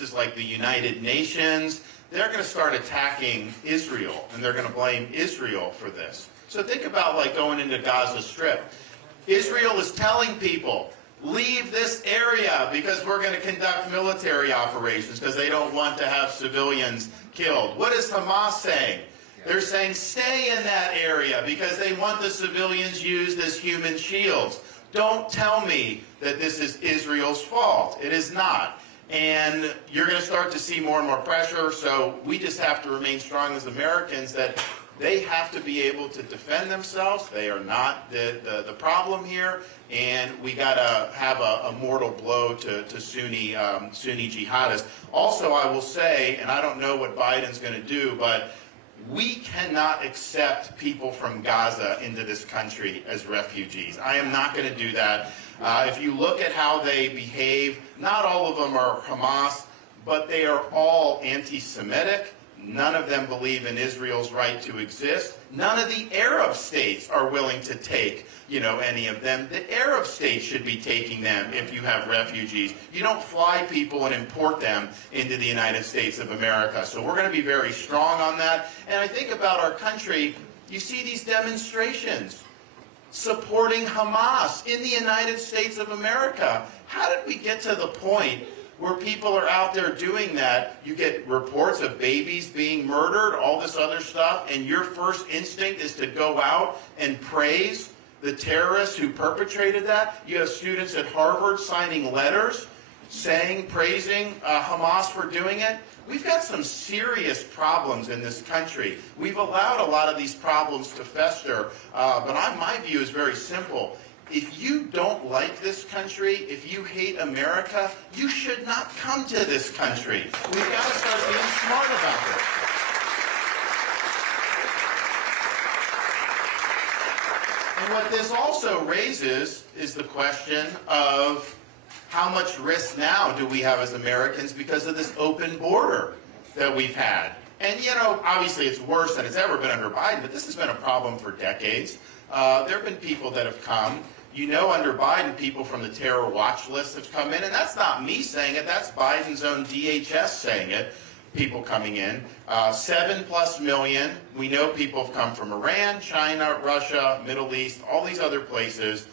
places like the United Nations, they're going to start attacking Israel, and they're going to blame Israel for this. So think about like going into Gaza Strip. Israel is telling people, leave this area because we're going to conduct military operations because they don't want to have civilians killed. What is Hamas saying? They're saying stay in that area because they want the civilians used as human shields. Don't tell me that this is Israel's fault. It is not. And you're going to start to see more and more pressure, so we just have to remain strong as Americans that they have to be able to defend themselves. They are not the problem here, and we got to have a mortal blow to Sunni jihadists. Also, I will say, and I don't know what Biden's going to do, but we cannot accept people from Gaza into this country as refugees. I am not going to do that. If you look at how they behave, not all of them are Hamas, but they are all anti-Semitic. None of them believe in Israel's right to exist. None of the Arab states are willing to take, any of them. The Arab states should be taking them if you have refugees. You don't fly people and import them into the United States of America. So we're going to be very strong on that. And I think about our country, you see these demonstrations supporting Hamas in the United States of America. How did we get to the point where people are out there doing that? You get reports of babies being murdered, all this other stuff, and your first instinct is to go out and praise the terrorists who perpetrated that. You have students at Harvard signing letters praising Hamas for doing it. We've got some serious problems in this country. We've allowed a lot of these problems to fester, but my view is very simple. If you don't like this country, if you hate America, you should not come to this country. We've got to start being smart about this. And what this also raises is the question of how much risk now do we have as Americans because of this open border that we've had. And, obviously it's worse than it's ever been under Biden, but this has been a problem for decades. There have been people that have come. Under Biden, people from the terror watch list have come in, and that's not me saying it, that's Biden's own DHS saying it, people coming in. 7+ million. We know people have come from Iran, China, Russia, Middle East, all these other places.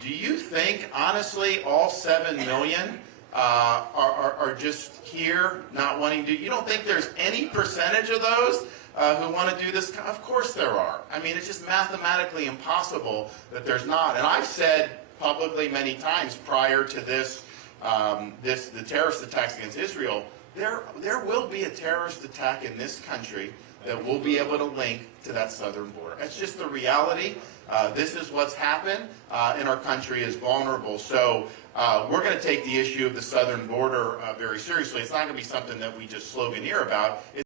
Do you think, honestly, all 7 million are just here not wanting to? You don't think there's any percentage of those who want to do this? Of course there are. I mean, it's just mathematically impossible that there's not. And I've said publicly many times prior to the terrorist attacks against Israel, there will be a terrorist attack in this country that we'll be able to link to that southern border. That's just the reality. This is what's happened, and our country is vulnerable. So we're going to take the issue of the southern border very seriously. It's not going to be something that we just sloganeer about.